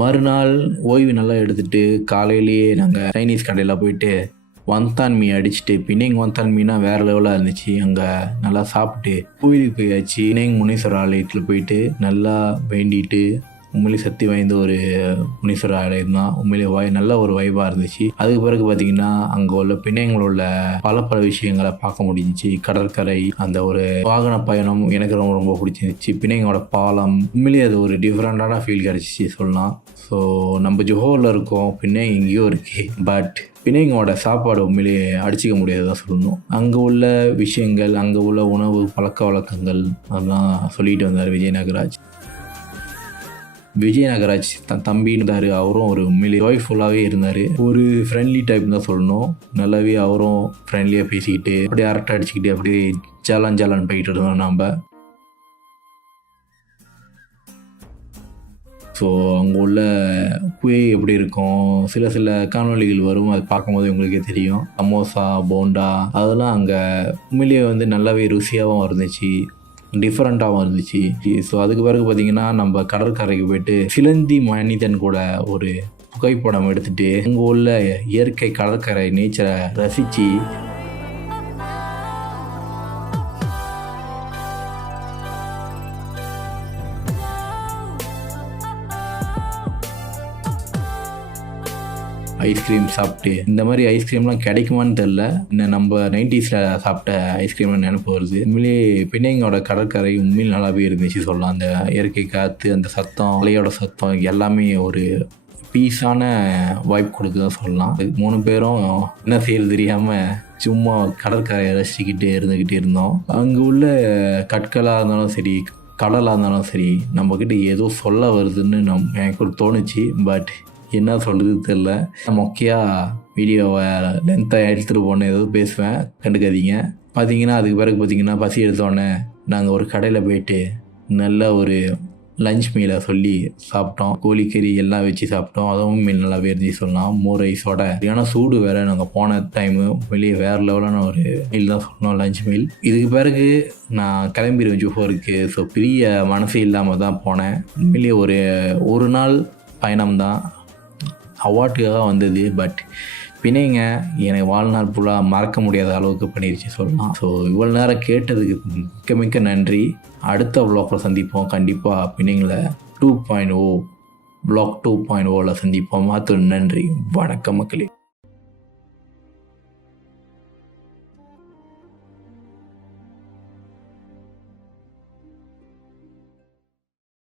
மறுநாள் ஓய்வு நல்லா எடுத்துட்டு காலையிலேயே நாங்கள் சைனீஸ் கடையில் போயிட்டு வந்தான் மீன் அடிச்சுட்டு பிணைங் வந்தான் மீனா வேறு லெவலாக இருந்துச்சு. அங்கே நல்லா சாப்பிட்டு கோயிலுக்கு போயாச்சு. பிணைங் முனீஸ்வரர் ஆலயத்தில் போயிட்டு நல்லா வேண்டிட்டு உண்மையிலே சக்தி வாய்ந்த ஒரு முனீஸ்வரர் ஆலயம் தான். உண்மையிலே நல்ல ஒரு வைபாக இருந்துச்சு. அதுக்கு பிறகு பார்த்தீங்கன்னா அங்கே உள்ள பிணைங்களோட பல விஷயங்களை பார்க்க முடிஞ்சிச்சு. கடற்கரை, அந்த ஒரு வாகன பயணம் எனக்கு ரொம்ப ரொம்ப பிடிச்சிருந்துச்சு. பிணைங்களோட பாலம் உண்மையிலேயே அது ஒரு டிஃப்ரெண்டான ஃபீல் கிடச்சிச்சு சொல்லலாம். ஸோ நம்ம ஜோஹோரில் இருக்கோம், பிணைங் எங்கேயோ இருக்குது. பட் பிணைங்களோட சாப்பாடு உண்மையிலேயே அடிச்சிக்க முடியாதுதான் சொல்லணும். அங்கே உள்ள விஷயங்கள், அங்கே உள்ள உணவு பழக்க வழக்கங்கள் அதெல்லாம் சொல்லிட்டு வந்தார் விஜய் நாகராஜ். தம்பி இருந்தார். அவரும் ஒரு உண்மையிலே ஜாய்ஃபுல்லாகவே இருந்தார். ஒரு ஃப்ரெண்ட்லி டைப் தான் சொல்லணும். நல்லாவே அவரும் ஃப்ரெண்ட்லியாக பேசிக்கிட்டு அப்படியே அரட்டை அடிச்சுக்கிட்டு அப்படியே ஜாலான் போய்கிட்டு இருந்தோம் நாம். ஸோ அங்கே உள்ள குவே எப்படி இருக்கும், சில காணொலிகள் வரும், அது பார்க்கும்போது உங்களுக்கே தெரியும். சமோசா, போண்டா அதெல்லாம் அங்கே உண்மையிலேயே நல்லாவே ருசியாகவும் இருந்துச்சு, டிஃப்ரெண்ட்டாகவும் இருந்துச்சு. ஸோ அதுக்கு பிறகு பார்த்திங்கன்னா நம்ம கடற்கரைக்கு போய்ட்டு சிலந்தி மனிதன் கூட ஒரு புகைப்படம் எடுத்துகிட்டு அங்கே உள்ள இயற்கை கடற்கரை நேச்சரை ரசித்து ஐஸ்கிரீம் சாப்பிட்டு, இந்த மாதிரி ஐஸ்கிரீம்லாம் கிடைக்குமான்னு தெரில. இன்னும் நம்ம 90s சாப்பிட்ட ஐஸ்கிரீம்லாம் நினைப்பு வருது. உண்மையிலேயே பிணைங்கோட கடற்கரை உண்மையில் நல்லாவே இருந்துச்சு சொல்லலாம். அந்த இயற்கை காற்று, அந்த சத்தம், அலையோட சத்தம் எல்லாமே ஒரு பீஸான வைப் கொடுக்குதான் சொல்லலாம். 3 பேரும் என்ன செய்யறது தெரியாமல் சும்மா கடற்கரையை ரசிச்சுக்கிட்டே இருந்தோம். அங்கே உள்ள கற்களாக இருந்தாலும் சரி, கடலாக இருந்தாலும் சரி, நம்மக்கிட்ட ஏதோ சொல்ல வருதுன்னு எனக்கு தோணுச்சு. பட் என்ன சொல்கிறது தெரில. மொக்கையாக வீடியோவை லென்த்தாக எடுத்துகிட்டு போனேன், ஏதோ பேசுவேன், கண்டுக்காதீங்க. பார்த்தீங்கன்னா அதுக்கு பிறகு பார்த்தீங்கன்னா பசி எடுத்தோடனே நாங்கள் ஒரு கடையில் போயிட்டு நல்ல ஒரு லஞ்ச் மீலை சொல்லி சாப்பிட்டோம். கோழிக்கறி எல்லாம் வச்சு சாப்பிட்டோம். அதுவும் மீல் நல்லாவே இருந்துச்சு சொல்லலாம். மோர் ரைஸோட. ஏன்னா சூடு வேறு, நாங்கள் போன டைமு வெளியே வேறு லெவலான ஒரு மீல் தான் சொன்னோம், லஞ்ச் மீல். இதுக்கு பிறகு நான் கிளம்பிடுவேன் ஜோஹோருக்கு. ஸோ பெரிய மனசு இல்லாமல் தான் போனேன். உண்மையிலேயே ஒரு நாள் பயணம்தான், அவார்டுக்காக வந்தது. பட் பிணைங்க எனக்கு வாழ்நாள் ஃபுல்லாக மறக்க முடியாத அளவுக்கு பண்ணிருச்சு சொல்லலாம். ஸோ இவ்வளோ நேரம் கேட்டதுக்கு மிக்க நன்றி. அடுத்த வ்ளாகில் சந்திப்போம் கண்டிப்பாக. பிணைங்களை 2.0 வ்ளாக் 2.0 சந்திப்போம். நன்றி, வணக்கம் மக்களே.